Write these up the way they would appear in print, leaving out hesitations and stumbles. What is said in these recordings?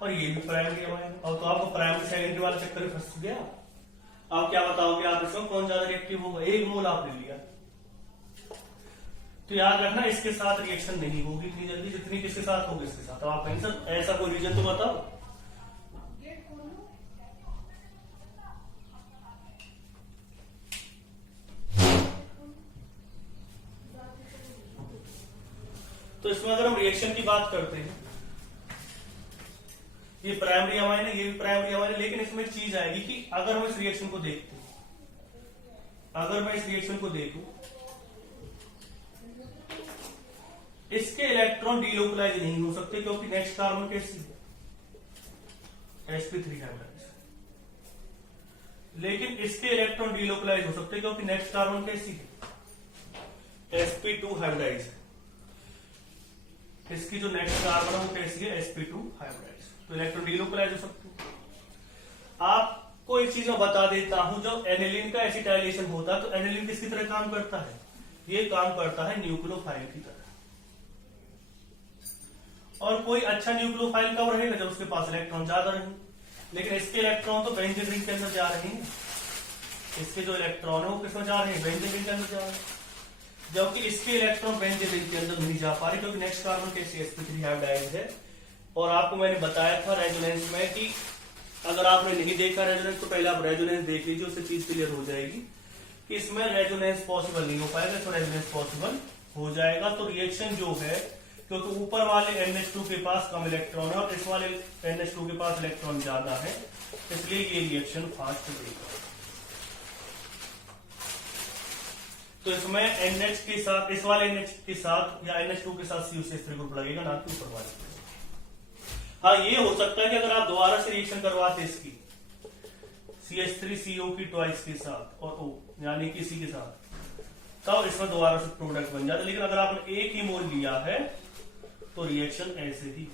और ये भी प्राइमरी अमाइन। और तो आपको प्राइमरी सेकेंडरी वाला चक्कर में फंस गया। आप क्या बताओगे, आप इसमें कौन ज्यादा रिएक्टिव होगा? एक मोल आपने लिया, तो याद रखना इसके साथ रिएक्शन नहीं होगी इतनी जल्दी जितनी किसके साथ होगी, इसके साथ। तो आप कहीं सर ऐसा कोई रीजन तो बताओ। तो इसमें अगर हम रिएक्शन की बात करते हैं, ये प्राइमरी अमाइन है, ये भी प्राइमरी अमाइन है, लेकिन इसमें एक चीज आएगी कि अगर हम इस रिएक्शन को देखते हैं, अगर मैं इस रिएक्शन को देखूं, इसके इलेक्ट्रॉन डीलोकलाइज नहीं हो सकते क्योंकि नेक्स्ट कार्बन कैसी है, sp3 हाइब्रिडाइज। लेकिन इसके इलेक्ट्रॉन डीलोकलाइज हो सकते क्योंकि नेक्स्ट कार्बन कैसी है, sp2 हाइब्रिडाइज। इसकी जो नेक्स्ट कार्बन है वो कैसी है, sp2 हाइब्रिडाइज। तो इलेक्ट्रॉन डीलोकलाइज हो सकते हैं। आपको एक चीज मैं बता देता हूं, जब एनिलीन का एसिटाइलेशन होता है तो एनिलीन किसकी तरह काम करता है, ये काम करता है न्यूक्लियोफाइल की तरह। और कोई अच्छा न्यूक्लियोफाइल कब रहेगा, जब उसके पास इलेक्ट्रॉन ज्यादा रहेंगे। लेकिन इसके इलेक्ट्रॉन तो बेंजीन रिंग के अंदर जा रहे हैं, इसके जो इलेक्ट्रॉन है वो किसमें जा रहे हैं, बेंजीन रिंग के अंदर जा रहे हैं। जबकि इसके इलेक्ट्रॉन बेंजीन रिंग के अंदर नहीं जा पा रहे क्योंकि नेक्स्ट कार्बन कैसी sp3 हाइब्रिडाइज है। और आपको मैंने बताया था रेजोनेंस में कि अगर आपने नहीं देखा रेजोनेंस तो पहले आप रेजोनेंस देख लीजिए, उससे चीज क्लियर हो जाएगी कि इसमें रेजोनेंस पॉसिबल नहीं हो पाएगा, तो रेजोनेंस पॉसिबल हो जाएगा। तो रिएक्शन जो है, क्योंकि ऊपर वाले NH2 के पास कम इलेक्ट्रॉन है और इस वाले NH2 के पास इलेक्ट्रॉन ज्यादा है, इसलिए ये रिएक्शन फास्ट देगा। तो इसमें NH के साथ, इस वाले NH के साथ या NH2 के साथ COCH3 ग्रुप लगेगा, ना कि ऊपर वाले। हाँ, ये हो सकता है कि अगर आप दोबारा से रिएक्शन करवाते इसकी CH3CO की ट्वाइस के साथ और O यानी कि इसी के साथ, तब इसमें दोबारा से प्रोडक्ट बन जाता है। लेकिन अगर आपने एक ही मोल लिया है तो रिएक्शन ऐसे ही।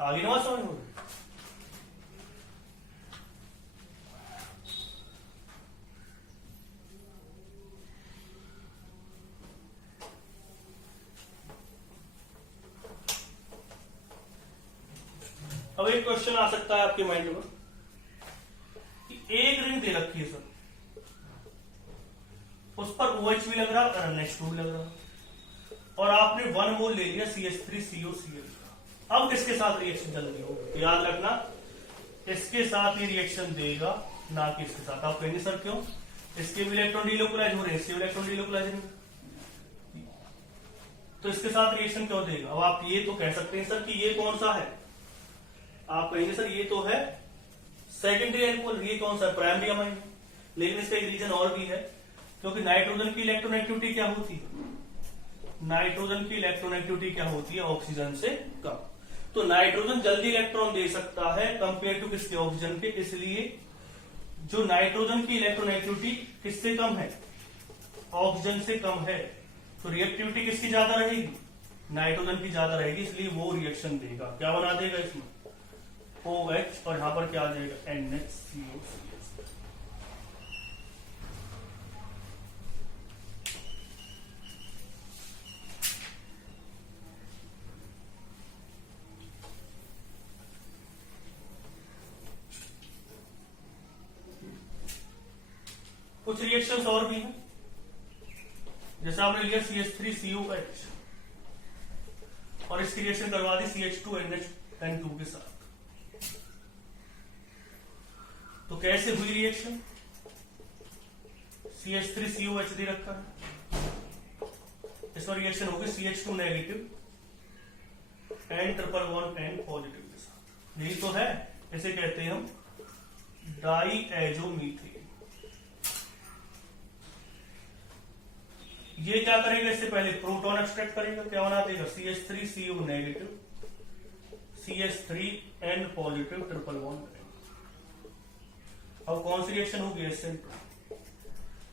आगे ना समझ में। अब एक क्वेश्चन आ सकता है आपके माइंड में कि एक रिंग दे रखी है सर, उस पर OH भी लग रहा है और NH2 भी लग रहा है, और आपने 1 मोल ले लिया CH3COCl का। अब किसके साथ रिएक्शन जल्दी होगा, तो याद रखना इसके साथ ही रिएक्शन देगा, ना कि इसके साथ। आप कहेंगे सर क्यों, इसके भी इलेक्ट्रॉन डीलोकलाइज हो रहे हैं, इसके भी इलेक्ट्रॉन डीलोकलाइज नहीं, तो इसके साथ रिएक्शन क्यों देगा। अब आप ये तो कह सकते हैं सर कि ये कौन सा है, आप कहेंगे सर ये तो है सेकेंडरी एल्कोहल, ये कौन सा, प्राइमरी अमाइन। लेकिन इसका एक रीजन और भी है, क्योंकि नाइट्रोजन की इलेक्ट्रोनेगेटिविटी क्या होती है, नाइट्रोजन की इलेक्ट्रोनेगेटिविटी क्या होती है, ऑक्सीजन से कम। तो नाइट्रोजन जल्दी इलेक्ट्रॉन दे सकता है कंपेयर टू किसके, ऑक्सीजन के। इसलिए जो नाइट्रोजन की इलेक्ट्रोनेगेटिविटी किससे कम है, ऑक्सीजन से कम है, तो रिएक्टिविटी किसकी ज्यादा रहेगी, नाइट्रोजन की ज्यादा रहेगी, इसलिए वो रिएक्शन देगा। क्या बना देगा इसमें, OH, और यहां पर क्या आ जाएगा, NHCOCl। कुछ रिएक्शंस और भी हैं, जैसे आपने लिया CH3COH और इसकी रिएक्शन करवा दी CH2NH2 के साथ, तो कैसे हुई रिएक्शन, CH3COH दे रखा है, इसमें रिएक्शन होगी CH2 negative N triple bond N positive के साथ। यही तो है, इसे कहते हैं हम डाईएजोमीथेन। ये क्या करेगा, इससे पहले प्रोटॉन एक्सट्रैक्ट करेगा, क्या बना देगा, CH3CO negative CH3N positive triple bond. अब कौन सी रिएक्शन होगी, SN2,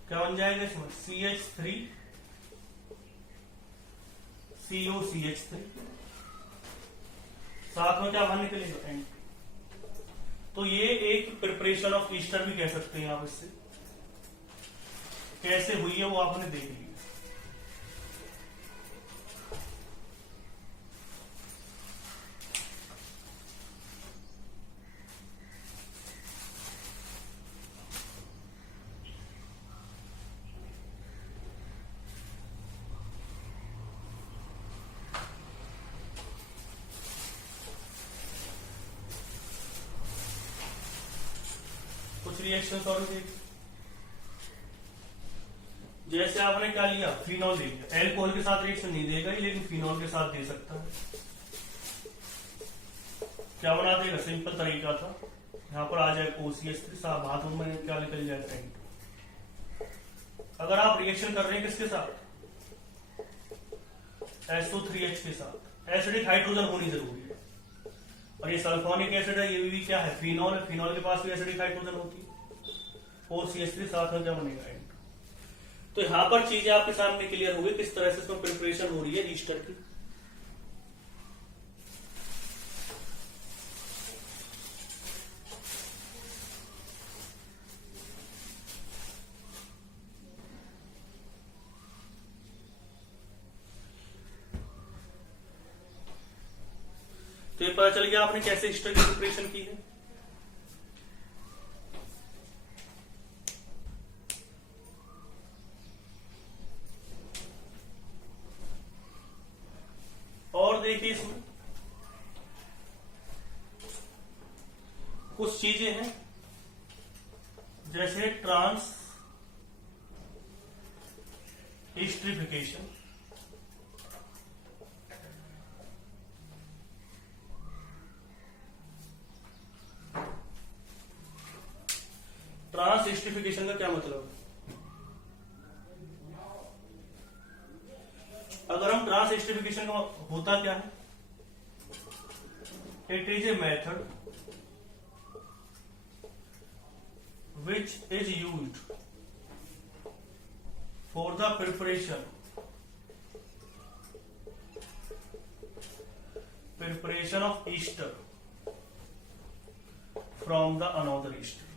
क्या बन जाएगा इसमें, CH3COCH3, साथ में क्या बाहर निकलेगा, N। तो ये एक प्रिपरेशन ऑफ ईस्टर भी कह सकते हैं आप इससे। कैसे हुई है वो आपने देख लिया। रिएक्शन सॉल्व करेगी। जैसे आपने क्या लिया, फिनॉल ले लिया, एल्कोहल के साथ रिएक्शन नहीं देगा ही, लेकिन फिनॉल के साथ दे सकता है। क्या बना देगा, सिंपल तरीका था, यहाँ पर आ जाए OCH3 साहब, हाथों में क्या निकल जाएगा N2। अगर आप रिएक्शन कर रहे हैं किसके साथ, SO3H के साथ, एसिडिक हाइड्रोजन होनी जरूरी है। और ये सल्फोनिक एसिड है, ये भी क्या है, फिनॉल है, फिनॉल के पास भी एसिडिक हाइड्रोजन होती है। OCH3 साथ में क्या बनेगा, N2। तो यहां पर चीजें आपके सामने क्लियर हो गई, किस तरह से इसमें प्रिपरेशन हो रही है ईस्टर की। तो ये पता चल गया आपने कैसे ईस्टर की प्रिपरेशन की है। और देखिए इसमें कुछ चीजें हैं, जैसे ट्रांस एस्टरिफिकेशन, ट्रांस एस्टरिफिकेशन का क्या मतलब है। अगर हम ट्रांस एस्टरिफिकेशन का होता क्या है, it is a method which is used for the preparation of ester from the another ester।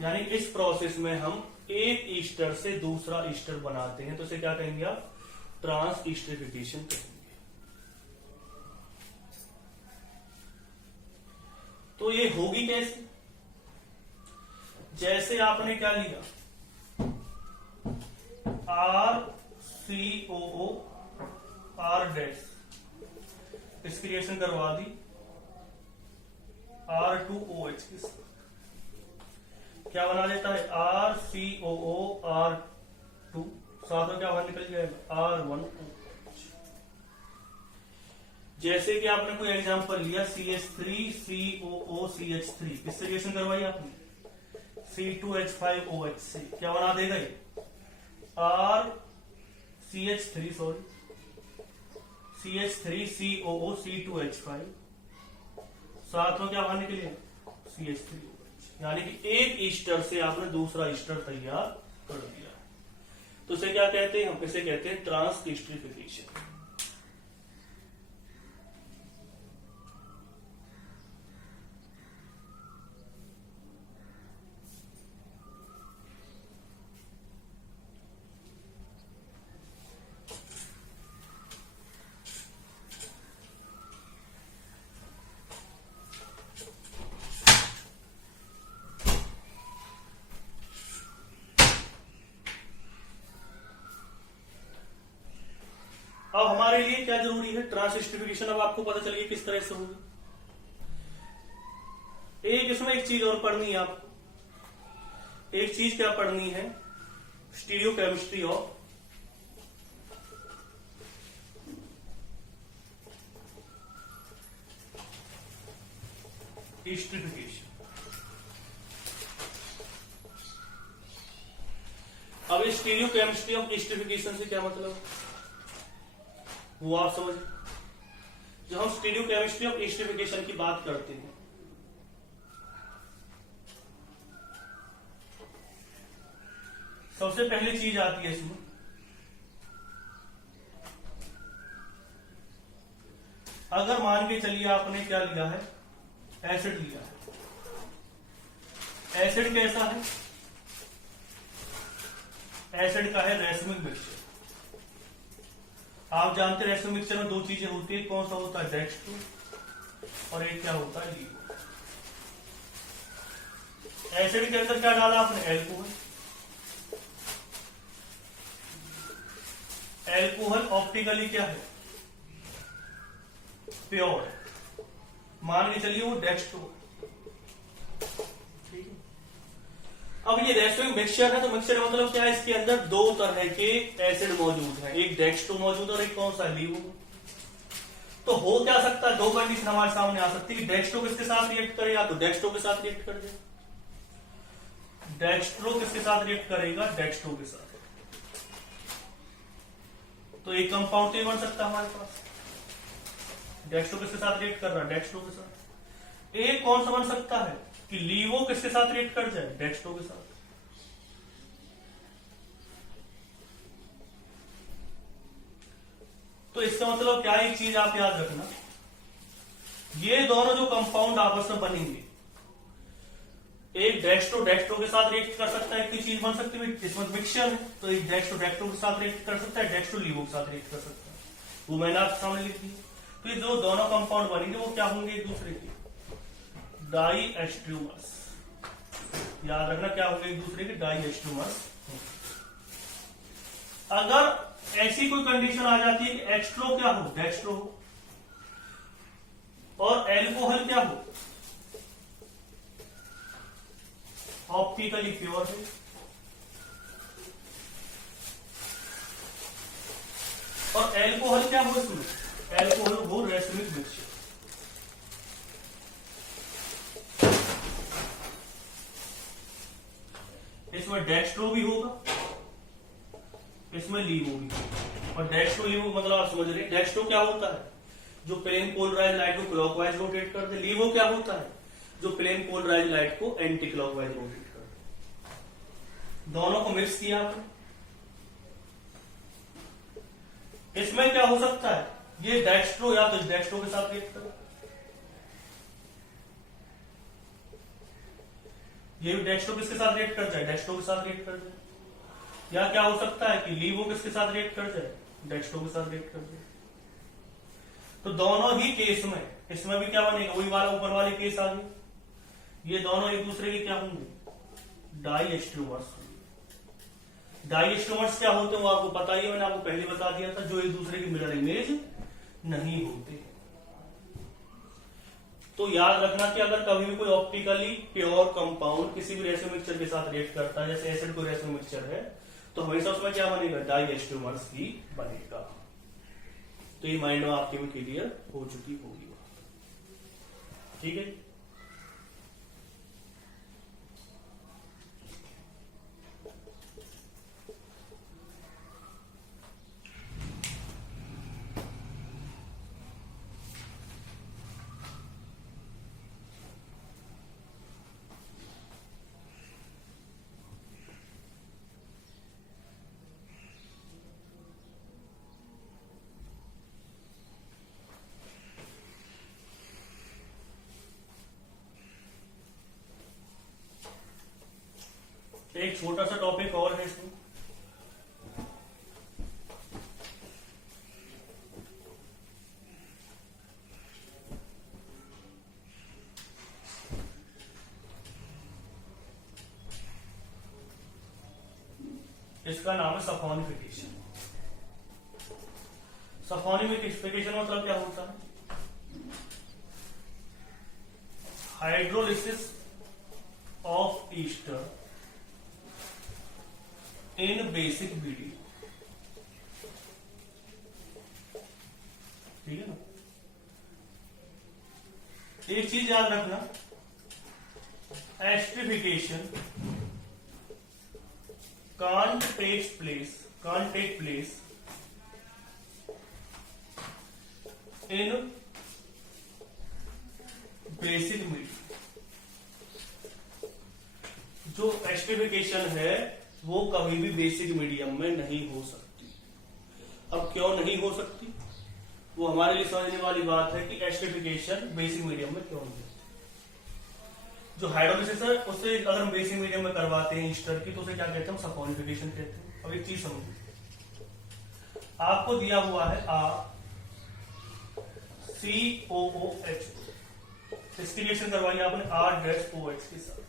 यानी इस प्रोसेस में हम एक ईस्टर से दूसरा ईस्टर बनाते हैं, तो इसे क्या कहेंगे आप, ट्रांस एस्टरिफिकेशन कहेंगे। तो ये होगी कैसे, जैसे आपने क्या लिया, RCOO R डैश, इसकी रिएक्शन करवा दी R2OH के साथ, क्या बना देता है, RCOO R2, साथ में क्या बाहर निकल जाएगा, R1OH। जैसे कि आपने कोई एग्जांपल लिया, CH3COOCH3, किससे रिएक्शन करवाई आपने, C2H5OH से, क्या बना देगा ये, CH3COO C2H5, साथ में क्या बाहर निकले, CH3OH। यानी कि एक ईस्टर से आपने दूसरा ईस्टर तैयार कर दिया। तो इसे क्या कहते हैं, हम इसे कहते हैं ट्रांस एस्टरिफिकेशन। अब हमारे लिए क्या जरूरी है, ट्रांस एस्टरिफिकेशन। अब आपको पता चलिए किस तरह से होगी। एक इसमें एक चीज और पढ़नी है आपको, एक चीज क्या पढ़नी है, स्टीरियोकेमिस्ट्री ऑफ एस्टरिफिकेशन। अब इस स्टीरियोकेमिस्ट्री ऑफ एस्टरिफिकेशन से क्या मतलब, वो आप समझ। जब हम स्टीरियोकेमिस्ट्री ऑफ एस्टरिफिकेशन की बात करते हैं, सबसे पहली चीज आती है इसमें, अगर मान के चलिए आपने क्या लिया है, एसिड लिया है। एसिड कैसा है, एसिड का है रेसमिक मिक्सचर। आप जानते हैं रेसमिक मिक्सचर में दो चीजें होती है, कौन सा होता है, डेक्स्ट्रो, और एक क्या होता है, लीवो। एसिड के अंदर क्या डाला आपने, एल्कोहल। एल्कोहल ऑप्टिकली क्या है, प्योर है। मान के चलिए वो डेक्स्ट्रो। ठीक है, अब ये रेसिमिक मिक्सचर है, तो मिक्सचर मतलब क्या है, इसके अंदर दो तरह के एसिड मौजूद हैं, एक डेक्स्ट्रो मौजूद है और एक कौन सा, लीवो। तो हो क्या सकता है, दो कंडीशन हमारे सामने आ सकती है कि डेक्स्ट्रो किसके साथ रिएक्ट करेगा, तो डेक्स्ट्रो के साथ रिएक्ट कर दे। डेक्स्ट्रो किसके साथ रिएक्ट करेगा, डेक्स्ट्रो के साथ। तो एक कंपाउंड तो बन सकता है हमारे पास, डेक्स्ट्रो किसके साथ रिएक्ट कर रहा है, डेक्स्ट्रो के साथ। एक कौन सा बन सकता है कि लीवो किसके साथ रिएक्ट कर जाए, डेक्स्ट्रो के साथ। तो इसका मतलब क्या है, एक चीज आप याद रखना, ये दोनों जो कंपाउंड आपस में बनेंगे, एक डेक्स्ट्रो डेक्स्ट्रो के साथ रिएक्ट कर सकता है, एक चीज बन सकती है, इसमें मिक्सचर है, तो एक डेक्स्ट्रो डेक्स्ट्रो के साथ रिएक्ट कर सकता है, डेक्स्ट्रो लीवो के साथ रिएक्ट कर सकता है, वो मैंने आपके सामने लिख दी। तो ये जो दोनों कंपाउंड बनेंगे वो क्या होंगे, एक दूसरे के डाई एस्ट्रोमर्स। याद रखना क्या होंगे, एक दूसरे के डाई एस्ट्रोमर्स। अगर ऐसी कोई कंडीशन आ जाती है कि एक्स्ट्रो क्या हो, डेक्स्ट्रो हो, और एल्कोहल क्या हो, ऑप्टिकली प्योर है, और एल्कोहल क्या हो, इसमें एल्कोहल हो रेसिमिक मिक्सचर। इसमें डेक्स्ट्रो भी होगा, इसमें लीवो भी होगा। और डेक्स्ट्रो लीवो मतलब आप समझ रहे हैं, डेक्स्ट्रो क्या होता है, जो प्लेन पोलराइज लाइट को क्लॉकवाइज रोटेट कर दे। लीवो क्या होता है, जो प्लेन पोलराइज लाइट को एंटी क्लॉकवाइज रोटेट कर दे। दोनों को मिक्स किया आपने, इसमें क्या हो सकता है, ये डेक्स्ट्रो या तो डेक्स्ट्रो के साथ रिएक्ट करे, ये भी डेक्स्ट्रो किसके साथ रिएक्ट कर जाए, डेक्स्ट्रो के साथ रिएक्ट कर जाए। या क्या हो सकता है कि लीवो किसके साथ रिएक्ट कर जाए, डेक्स्ट्रो के साथ रिएक्ट कर जाए। तो दोनों ही केस में, इसमें भी क्या बनेगा, वही वाला ऊपर वाले केस आ गए, ये दोनों एक दूसरे के क्या होंगे, डाई एस्ट्रोमर्स। डाई एस्ट्रोमर्स क्या होते हैं वो आपको पता ही है, मैंने आपको पहले बता दिया था, जो एक दूसरे की मिरर इमेज नहीं होते। तो याद रखना कि अगर कभी भी कोई ऑप्टिकली प्योर कंपाउंड किसी भी रेशियो मिक्सचर के साथ रिएक्ट करता है, जैसे एसिड कोई रेशियो मिक्सचर है, तो हमेशा उसमें क्या बनेगा, डाई एस्ट्रोमर्स ही बनेगा। तो ये माइंड में आपके भी क्लियर हो चुकी होगी, ठीक है। एक छोटा सा टॉपिक और है इसमें, इसका नाम है सफोनिफिकेशन। सफोनिफिकेशन मतलब क्या होता है, hydrolysis of Easter in basic medium. ठीक है ना, एक चीज याद रखना, esterification can't take place in basic medium। जो एस्ट्रिफिकेशन है वो कभी भी बेसिक मीडियम में नहीं हो सकती। अब क्यों नहीं हो सकती, वो हमारे लिए समझने वाली बात है कि एस्ट्रिफिकेशन बेसिक मीडियम में क्यों नहीं। जो हाइड्रोलिसिस है उससे अगर हम बेसिक मीडियम में करवाते हैं ईस्टर की, तो उसे क्या कहते हैं, सफोनिफिकेशन कहते हैं। अब एक चीज समझिए, आपको दिया हुआ है COOH, इसकी रिएक्शन करवाई आपने R-OH के साथ,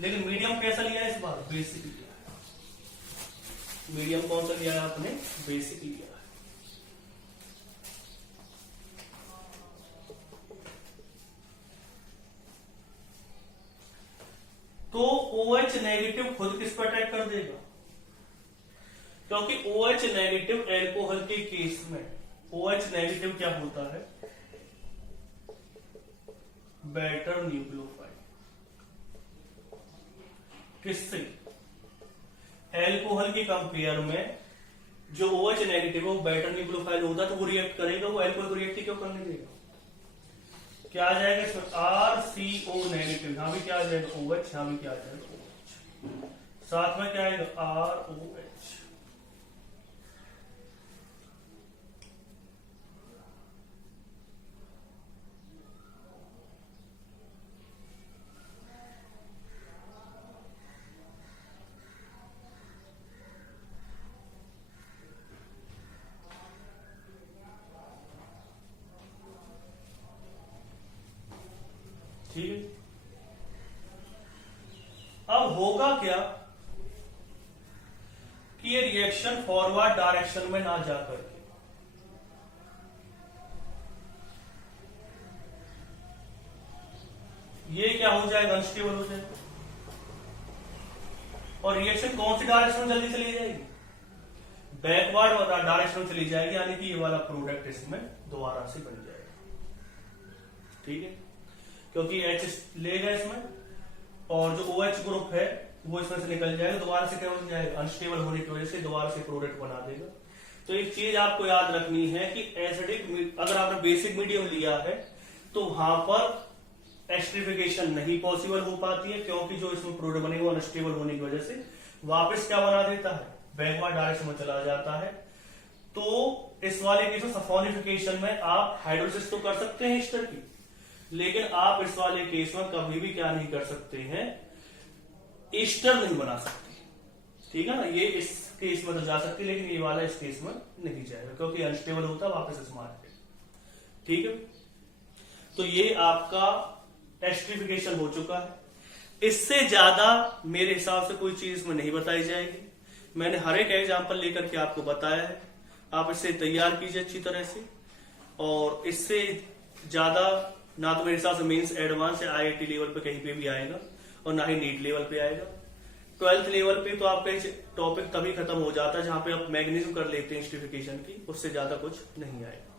लेकिन मीडियम कैसा लिया है इस बार, बेसिक लिया है। मीडियम कौन सा लिया है आपने, बेसिक लिया है। तो OH नेगेटिव खुद किस पर अटैक कर देगा, क्योंकि OH नेगेटिव एल्कोहल के केस में OH नेगेटिव क्या होता है, बेटर न्यूक्लियोफाइल। किससे, एल्कोहल के कंपेयर में जो OH नेगेटिव है वो बेटर न्यूक्लियोफाइल होता है, तो वो रिएक्ट करेगा, वो एल्कोहल को रिएक्ट क्यों करने देगा। क्या आ जाएगा इसमें, RCO नेगेटिव, यहां भी क्या आ जाएगा OH, यहां भी क्या आ जाएगा OH, साथ में क्या आएगा ROH। ठीक है, अब होगा क्या कि ये रिएक्शन फॉरवर्ड डायरेक्शन में ना जाकर के ये क्या हो जाएगा, अनस्टेबल हो जाएगा, और रिएक्शन कौन सी डायरेक्शन में जल्दी चली जाएगी, बैकवर्ड डायरेक्शन में चली जाएगी, यानी कि ये वाला प्रोडक्ट इसमें दोबारा से बन जाएगा। ठीक है, क्योंकि H लेगा इसमें और जो OH ग्रुप है वो इसमें से निकल जाएगा, दोबारा से क्या हो जाएगा, अनस्टेबल होने की वजह से दोबारा से प्रोडक्ट बना देगा। तो एक चीज आपको याद रखनी है कि एसिडिक, अगर आपने बेसिक मीडियम लिया है तो वहां पर एस्टरिफिकेशन नहीं पॉसिबल हो पाती है, क्योंकि जो इसमें प्रोडक्ट बनेगा वो अनस्टेबल होने की वजह से वापस क्या बना देता है, बैकवर्ड डायरेक्शन में चला जाता है। तो इस वाले केस में सफोनिफिकेशन में आप हाइड्रोलिसिस तो कर सकते हैं एस्टर की, लेकिन आप इस वाले केस में कभी भी क्या नहीं कर सकते हैं, एस्टर नहीं बना सकते। ठीक है ना, ये इस केस में तो जा सकती है, लेकिन ये वाला इस केस में नहीं जाएगा, क्योंकि अनस्टेबल होता है वापस इस मार्केट। ठीक है, तो ये आपका एस्टरिफिकेशन हो चुका है। इससे ज्यादा मेरे हिसाब से कोई चीज इसमें नहीं बताई जाएगी। मैंने हर एक एग्जाम्पल लेकर के आपको बताया है, आप इसे तैयार कीजिए अच्छी तरह से, और इससे ज्यादा ना तो मेरे हिसाब से मेंस एडवांस या IIT लेवल पे कहीं पे भी आएगा, और ना ही नीट लेवल पे आएगा। 12th लेवल पे तो आपका टॉपिक तभी खत्म हो जाता है जहां पे आप मैग्नीज्म कर लेते हैं एस्टरिफिकेशन की, उससे ज्यादा कुछ नहीं आएगा।